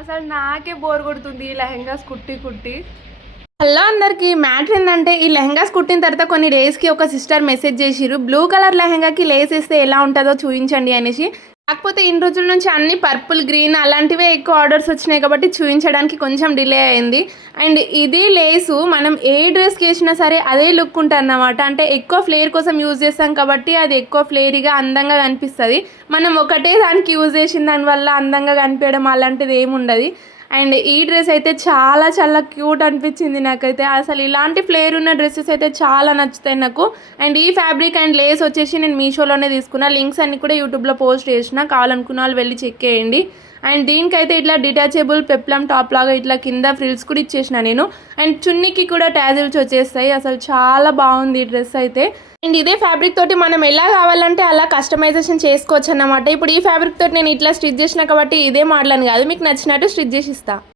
అసలు నాకే బోర్ కొడుతుంది ఈ లెహెంగాస్ కుట్టి కుట్టి. హలో అందరికి, మ్యాటర్ ఏంటంటే ఈ లెహంగాస్ కుట్టిన తర్వాత కొన్ని డేస్కి ఒక సిస్టర్ మెసేజ్ చేసిరు, బ్లూ కలర్ లెహంగాకి లేస్ వేస్తే ఎలా ఉంటుందో చూపించండి అనేసి. కాకపోతే ఇన్ని రోజుల నుంచి అన్ని పర్పుల్ గ్రీన్ అలాంటివే ఎక్కువ ఆర్డర్స్ వచ్చినాయి కాబట్టి చూపించడానికి కొంచెం డిలే అయింది. అండ్ ఇది లేసు మనం ఏ డ్రెస్కి వేసినా సరే అదే లుక్ ఉంటుంది అన్నమాట. అంటే ఎక్కువ ఫ్లేర్ కోసం యూజ్ చేస్తాం కాబట్టి అది ఎక్కువ ఫ్లేరీగా అందంగా కనిపిస్తుంది. మనం ఒకటే దానికి యూజ్ చేసిన దానివల్ల అందంగా కనిపించడం అలాంటిది ఏముండదు. అండ్ ఈ డ్రెస్ అయితే చాలా చాలా క్యూట్ అనిపించింది నాకైతే. అసలు ఇలాంటి ఫ్లేర్ ఉన్న డ్రెస్సెస్ అయితే చాలా నచ్చుతాయి నాకు. అండ్ ఈ ఫ్యాబ్రిక్ అండ్ లేస్ వచ్చేసి నేను మీషోలోనే తీసుకున్నా. లింక్స్ అన్ని కూడా యూట్యూబ్లో పోస్ట్ చేసిన, కావాలనుకున్న వాళ్ళు వెళ్ళి చెక్ చేయండి. అండ్ దీనికైతే ఇట్లా డిటాచబుల్ పెప్లం టాప్ లాగా ఇట్లా కింద ఫ్రిల్స్ కూడా ఇచ్చేసిన నేను. అండ్ చున్నీకి కూడా ట్యాజిల్స్ వచ్చేస్తాయి. అసలు చాలా బాగుంది ఈ డ్రెస్ అయితే. అండ్ ఇదే ఫ్యాబ్రిక్ తోటి మనం ఎలా కావాలంటే అలా కస్టమైజేషన్ చేసుకోవచ్చు అన్నమాట. ఇప్పుడు ఈ ఫ్యాబ్రిక్ తోటి నేను ఇట్లా స్టిచ్ చేసిన కాబట్టి ఇదే మోడల్ అని కాదు, మీకు నచ్చినట్టు స్టిచ్ చేసి ఇస్తాను.